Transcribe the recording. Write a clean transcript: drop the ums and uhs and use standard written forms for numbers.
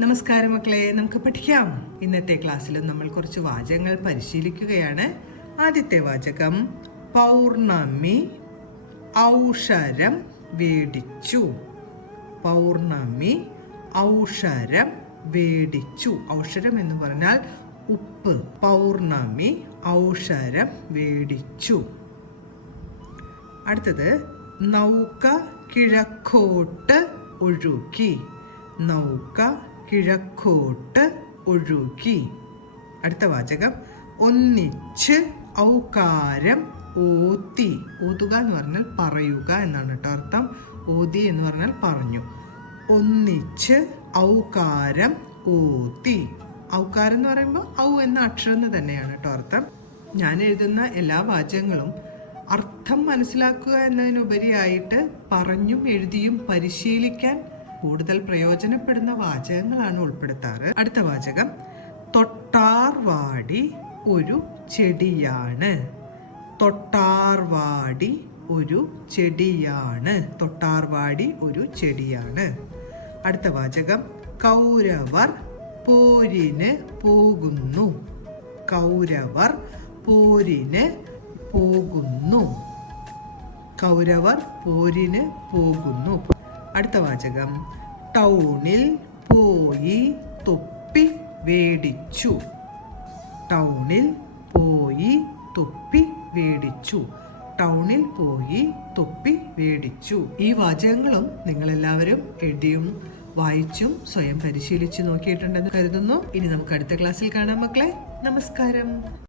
നമസ്കാരം മക്കളെ, നമുക്ക് പഠിക്കാം. ഇന്നത്തെ ക്ലാസ്സിൽ നമ്മൾ കുറച്ച് വാചകങ്ങൾ പരിശീലിക്കുകയാണ്. ആദ്യത്തെ വാചകം പൗർണമി ഔഷരം വേടിച്ചു. പൗർണമി ഔഷരം വേടിച്ചു. ഔഷരം എന്ന് പറഞ്ഞാൽ ഉപ്പ്. പൗർണമി ഔഷരം വേടിച്ചു. അടുത്തത് നൗക കിഴക്കോട്ട് ഒഴുകി. നൗക കിഴക്കോട്ട് ഒഴുകി. അടുത്ത വാചകം ഒന്നിച്ച് ഔകാരം ഓതി. ഓതുക എന്ന് പറഞ്ഞാൽ പറയുക എന്നാണ് കേട്ടോ അർത്ഥം. ഓതി എന്ന് പറഞ്ഞാൽ പറഞ്ഞു. ഒന്നിച്ച് ഔകാരം ഓതി. ഔകാരം എന്ന് പറയുമ്പോൾ ഔ എന്ന അക്ഷരം തന്നെയാണ് കേട്ടോ അർത്ഥം. ഞാൻ എഴുതുന്ന എല്ലാ വാചകങ്ങളും അർത്ഥം മനസ്സിലാക്കുക എന്നതിനുപരിയായിട്ട് പറഞ്ഞും എഴുതിയും പരിശീലിക്കാൻ കൂടുതൽ പ്രയോജനപ്പെടുന്ന വാചകങ്ങളാണ് ഉൾപ്പെടുത്താറ്. അടുത്ത വാചകം തൊട്ടാർവാടി ഒരു ചെടിയാണ്. തൊട്ടാർവാടി ഒരു ചെടിയാണ്. തൊട്ടാർവാടി ഒരു ചെടിയാണ്. അടുത്ത വാചകം കൗരവർ പോരിന് പോകുന്നു. കൗരവർ പോരിന് പോകുന്നു. കൗരവർ പോരിന് പോകുന്നു. അടുത്ത വാചകം ടൗണിൽ പോയി തൊപ്പി വേടിച്ചു. ടൗണിൽ പോയി തൊപ്പി വേടിച്ചു. ടൗണിൽ പോയി തൊപ്പി വേടിച്ചു. ഈ വാചകങ്ങളും നിങ്ങളെല്ലാവരും എഴുതിയും വായിച്ചും സ്വയം പരിശീലിച്ചു നോക്കിയിട്ടുണ്ടെന്ന് കരുതുന്നു. ഇനി നമുക്ക് അടുത്ത ക്ലാസ്സിൽ കാണാം മക്കളെ. നമസ്കാരം.